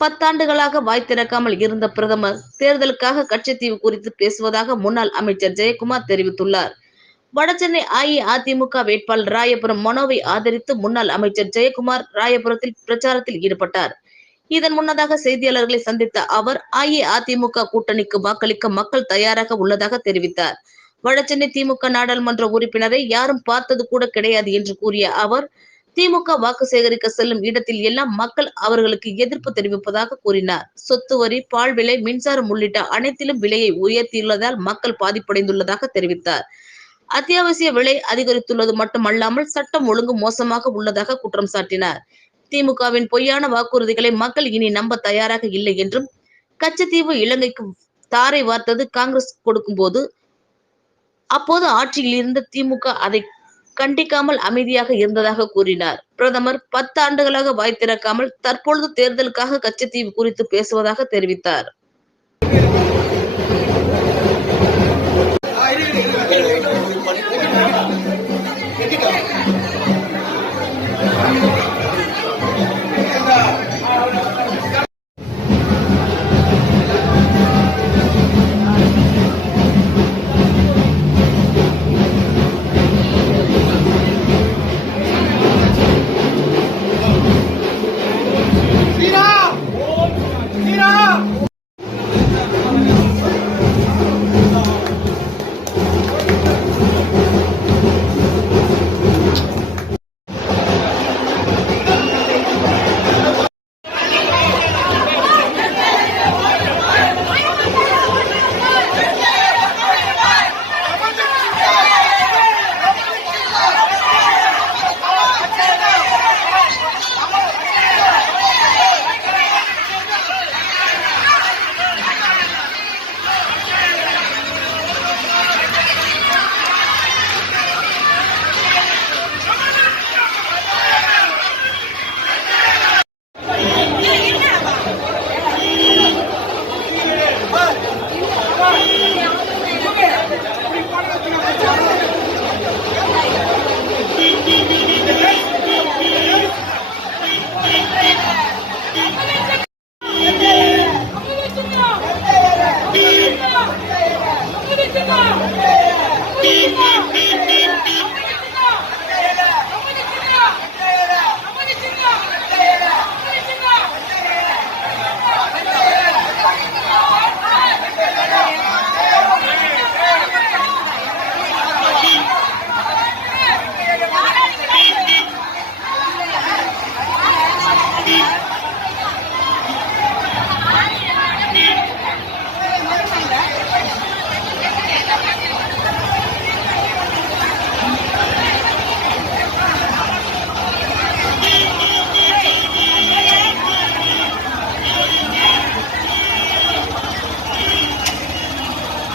பத்தாண்டுகளாக வாய் திறக்காமல் இருந்த பிரதமர் தேர்தலுக்காக கச்சத்தீவு குறித்து பேசுவதாக முன்னாள் அமைச்சர் ஜெயக்குமார் தெரிவித்துள்ளார். வடசென்னை அஇஅதிமுக வேட்பாளர் ராயபுரம் மனோவை ஆதரித்து முன்னாள் அமைச்சர் ஜெயக்குமார் ராயபுரத்தில் பிரச்சாரத்தில் ஈடுபட்டார். இதன் முன்னதாக செய்தியாளர்களை சந்தித்த அவர் அஇஅதிமுக கூட்டணிக்கு வாக்களிக்க மக்கள் தயாராக உள்ளதாக தெரிவித்தார். வடசென்னை திமுக நாடாளுமன்ற உறுப்பினரை யாரும் பார்த்தது கூட கிடையாது என்று கூறிய அவர் திமுக வாக்கு சேகரிக்க செல்லும் இடத்தில் எல்லாம் மக்கள் அவர்களுக்கு எதிர்ப்பு தெரிவிப்பதாக கூறினார். சொத்து வரி பால் விலை மின்சாரம் உள்ளிட்ட அனைத்திலும் விலையை உயர்த்தியுள்ளதால் மக்கள் பாதிப்படைந்துள்ளதாக தெரிவித்தார். அத்தியாவசிய விலை அதிகரித்துள்ளது மட்டுமல்லாமல் சட்டம் ஒழுங்கு மோசமாக உள்ளதாக குற்றம் சாட்டினார். திமுகவின் பொய்யான வாக்குறுதிகளை மக்கள் இனி நம்ப தயாராக இல்லை என்றும் கச்சத்தீவு இலங்கைக்கு தாரை வார்த்தது காங்கிரஸ் கொடுக்கும்போது அப்போது ஆட்சியில் இருந்த திமுக அதை கண்டிக்காமல் அமைதியாக இருந்ததாக கூறினார். பிரதமர் பத்து ஆண்டுகளாக வாய் திறக்காமல் தற்பொழுது தேர்தலுக்காக கச்சத்தீவு குறித்து பேசுவதாக தெரிவித்தார்.